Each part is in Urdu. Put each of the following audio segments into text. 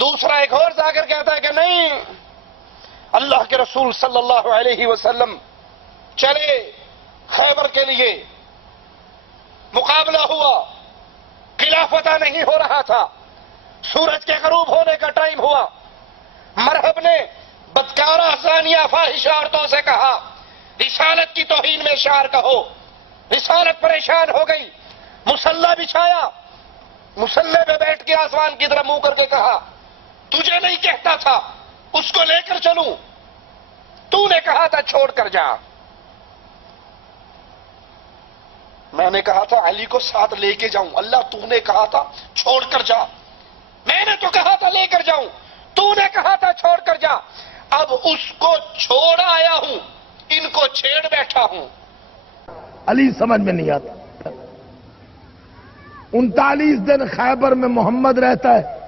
دوسرا ایک اور جا کر کہتا ہے کہ نہیں، اللہ کے رسول صلی اللہ علیہ وسلم چلے خیبر کے لیے، مقابلہ ہوا، قلعہ فتح نہیں ہو رہا تھا، سورج کے غروب ہونے کا ٹائم ہوا، مرحب نے بدکارہ زانیہ فاحشہ عورتوں سے کہا رسالت کی توہین میں اشعار کہو۔ رسالت پریشان ہو گئی، مصلی بچھایا، مصلی پہ بیٹھ کے آسمان کی طرف منہ کر کے کہا تجھے نہیں کہتا تھا اس کو لے کر چلوں، تو نے کہا تھا چھوڑ کر جا، میں نے کہا تھا علی کو ساتھ لے کے جاؤں، اللہ تو نے کہا تھا چھوڑ کر جا، میں نے تو کہا تھا لے کر جاؤں، تو نے کہا تھا چھوڑ کر جا، اب اس کو چھوڑ آیا ہوں، ان کو چھیڑ بیٹھا ہوں۔ علی سمجھ میں نہیں آتا۔ 39 دن خیبر میں محمد رہتا ہے،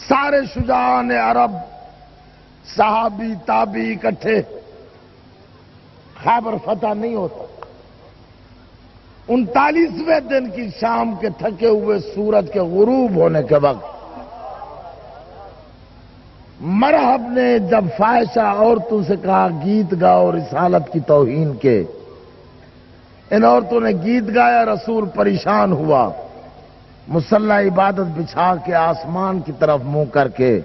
سارے شجاعان عرب صحابی تابعی اکٹھے، خیبر فتح نہیں ہوتا۔ 39ویں دن کی شام کے تھکے ہوئے سورج کے غروب ہونے کے وقت مرحب نے جب فاحشہ عورتوں سے کہا گیت گاؤ رسالت کی توہین کے، ان عورتوں نے گیت گایا، رسول پریشان ہوا، مصلی عبادت بچھا کے آسمان کی طرف منہ کر کے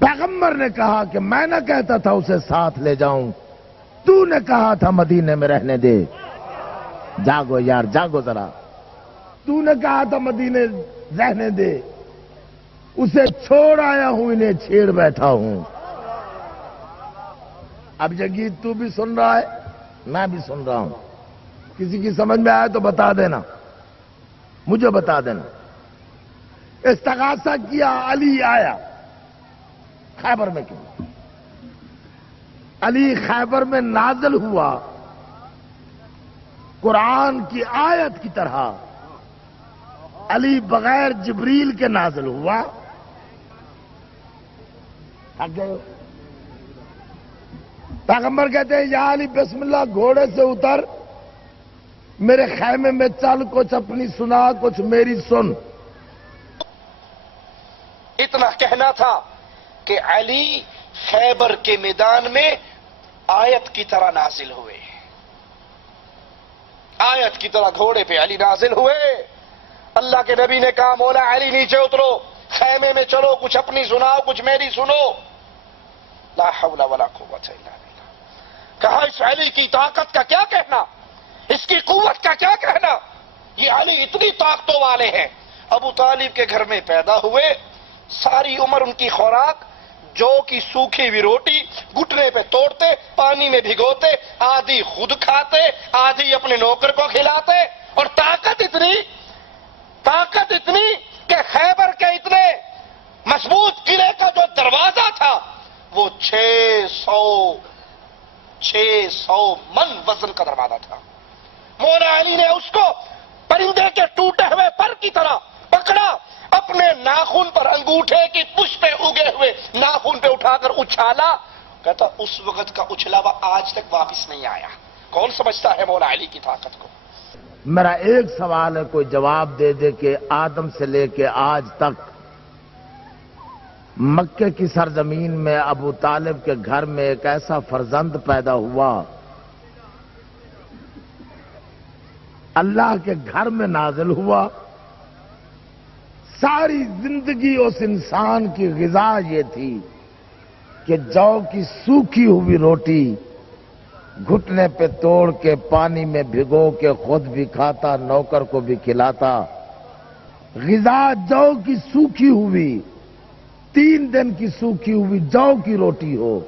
پیغمبر نے کہا کہ میں نہ کہتا تھا اسے ساتھ لے جاؤں، تو نے کہا تھا مدینے میں رہنے دے، جاگو یار جاگو ذرا، تو نے کہا تھا مدینے رہنے دے، اسے چھوڑ آیا ہوں، انہیں چھیڑ بیٹھا ہوں۔ اب یہ گیت تو بھی سن رہا ہے، میں بھی سن رہا ہوں، کسی کی سمجھ میں آئے تو بتا دینا، مجھے بتا دینا۔ استغاثہ کیا، علی آیا خیبر میں، کیوں علی خیبر میں نازل ہوا قرآن کی آیت کی طرح، علی بغیر جبریل کے نازل ہوا۔ تھک گئے ہو؟ پیغمبر کہتے ہیں یا علی بسم اللہ، گھوڑے سے اتر، میرے خیمے میں چل، کچھ اپنی سنا کچھ میری سن۔ اتنا کہنا تھا کہ علی خیبر کے میدان میں آیت کی طرح نازل ہوئے، آیت کی طرح گھوڑے پہ علی نازل ہوئے۔ اللہ کے نبی نے کہا مولا علی نیچے اترو، خیمے میں چلو، کچھ اپنی سناؤ کچھ میری سنو۔ لا حول ولا قوت الا باللہ۔ کہا اس علی کی طاقت کا کیا کہنا، اس کی قوت کا کیا کہنا، یہ علی اتنی طاقتوں والے ہیں۔ ابو طالب کے گھر میں پیدا ہوئے، ساری عمر ان کی خوراک جو کی سوکھی ہوئی روٹی گھٹنے پہ توڑتے، پانی میں بھگوتے، آدھی خود کھاتے، آدھی اپنے نوکر کو کھلاتے، اور طاقت اتنی کہ خیبر کے اتنے مضبوط قلعے کا جو دروازہ تھا وہ 600 من وزن کا دروازہ تھا۔ مولا علی نے اس کو پرندے کے ٹوٹے ہوئے پر کی طرح پکڑا، اپنے ناخن پر انگوٹھے کی پشت پہ اگے ہوئے ناخن پہ اٹھا کر اچھالا، کہتا اس وقت کا اچھلا ہوا آج تک واپس نہیں آیا۔ کون سمجھتا ہے مولا علی کی طاقت کو؟ میرا ایک سوال ہے، کوئی جواب دے دے کہ آدم سے لے کے آج تک مکے کی سرزمین میں ابو طالب کے گھر میں ایک ایسا فرزند پیدا ہوا، اللہ کے گھر میں نازل ہوا، ساری زندگی اس انسان کی غذا یہ تھی کہ جو کی سوکھی ہوئی روٹی گھٹنے پہ توڑ کے پانی میں بھگو کے خود بھی کھاتا، نوکر کو بھی کھلاتا۔ غذا جو کی سوکھی ہوئی، 3 دن کی سوکھی ہوئی جو کی روٹی ہو،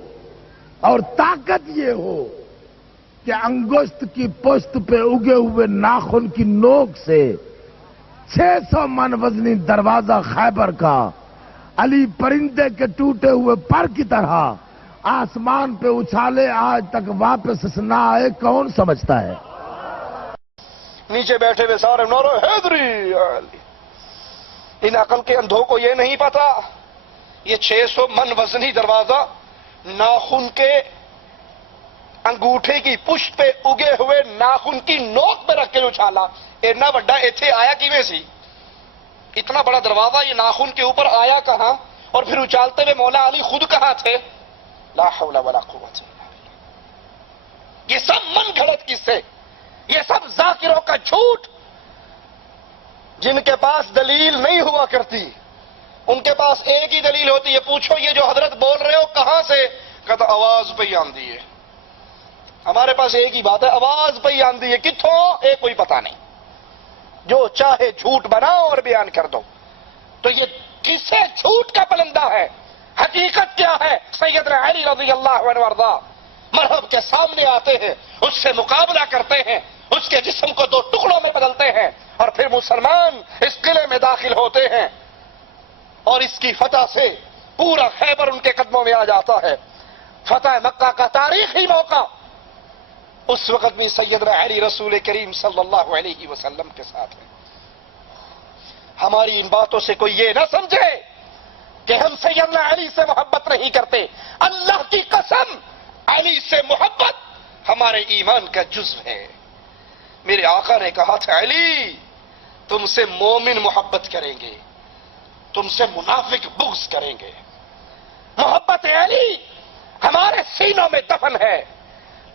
اور طاقت یہ ہو کہ انگشت کی پشت پہ اگے ہوئے ناخن کی نوک سے 600 من وزنی دروازہ خیبر کا علی پرندے کے ٹوٹے ہوئے پر کی طرح آسمان پہ اچھالے، آج تک واپس نہ آئے، کون سمجھتا ہے؟ نیچے بیٹھے ہوئے سارے نورو حیدری علی۔ ان عقل کے اندھوں کو یہ نہیں پتا یہ 600 من وزنی دروازہ ناخن کے انگوٹھے کی پشت پہ اگے ہوئے ناخن کی نوک پہ رکھ کے اچھالا، اینا بڑا ایتھے آیا کیویں سی؟ اتنا بڑا دروازہ یہ ناخن کے اوپر آیا کہاں؟ اور پھر اچالتے ہوئے مولا علی خود کہاں تھے؟ لا حول ولا قوت الا باللہ۔ یہ سب من گھڑت قصے، یہ سب ذاکروں کا جھوٹ، جن کے پاس دلیل نہیں ہوا کرتی، ان کے پاس ایک ہی دلیل ہوتی ہے۔ پوچھو یہ جو حضرت بول رہے ہو کہاں سے؟ کہتا آواز پہ ہی آندی ہے۔ ہمارے پاس ایک ہی بات ہے، آواز پہ ہی آندی ہے، کتھوں ایک کوئی پتہ نہیں، جو چاہے جھوٹ بناؤ اور بیان کر دو۔ تو یہ کسے جھوٹ کا پلندہ ہے؟ حقیقت کیا ہے؟ سیدنا علی رضی اللہ عنہ وارضا مرحب کے سامنے آتے ہیں، اس سے مقابلہ کرتے ہیں، اس کے جسم کو دو ٹکڑوں میں بدلتے ہیں، اور پھر مسلمان اس قلعے میں داخل ہوتے ہیں، اور اس کی فتح سے پورا خیبر ان کے قدموں میں آ جاتا ہے۔ فتح مکہ کا تاریخی موقع، اس وقت بھی سیدنا علی رسول کریم صلی اللہ علیہ وسلم کے ساتھ ہے۔ ہماری ان باتوں سے کوئی یہ نہ سمجھے کہ ہم سیدنا علی سے محبت نہیں کرتے۔ اللہ کی قسم، علی سے محبت ہمارے ایمان کا جزو ہے۔ میرے آقا نے کہا تھا علی تم سے مومن محبت کریں گے، تم سے منافق بغض کریں گے۔ محبت علی ہمارے سینوں میں دفن ہے،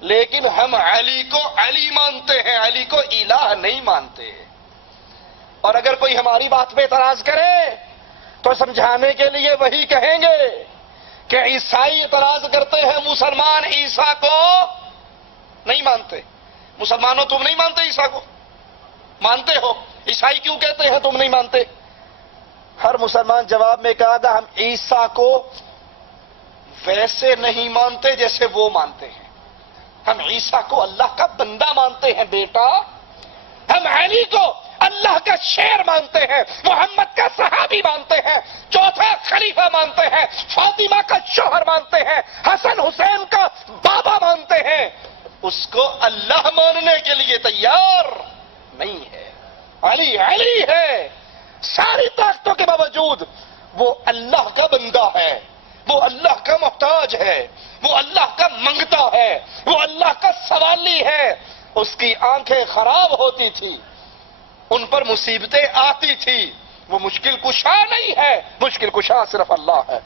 لیکن ہم علی کو علی مانتے ہیں، علی کو الہ نہیں مانتے۔ اور اگر کوئی ہماری بات پہ اعتراض کرے تو سمجھانے کے لیے وہی کہیں گے کہ عیسائی اعتراض کرتے ہیں مسلمان عیسیٰ کو نہیں مانتے۔ مسلمانوں تم نہیں مانتے عیسیٰ کو؟ مانتے ہو، عیسائی کیوں کہتے ہیں تم نہیں مانتے؟ ہر مسلمان جواب میں کہا گا ہم عیسیٰ کو ویسے نہیں مانتے جیسے وہ مانتے ہیں، ہم عیسیٰ کو اللہ کا بندہ مانتے ہیں بیٹا، ہم علی کو اللہ کا شیر مانتے ہیں، محمد کا صحابی مانتے ہیں، چوتھا خلیفہ مانتے ہیں، فاطمہ کا شوہر مانتے ہیں، حسن حسین کا بابا مانتے ہیں، اس کو اللہ ماننے کے لیے تیار نہیں ہے۔ علی علی ہے، ساری طاقتوں کے باوجود وہ اللہ کا بندہ ہے، وہ اللہ کا محتاج ہے، وہ اللہ کا منگتا ہے، وہ اللہ کا سوالی ہے۔ اس کی آنکھیں خراب ہوتی تھی، ان پر مصیبتیں آتی تھی، وہ مشکل کشا نہیں ہے، مشکل کشا صرف اللہ ہے۔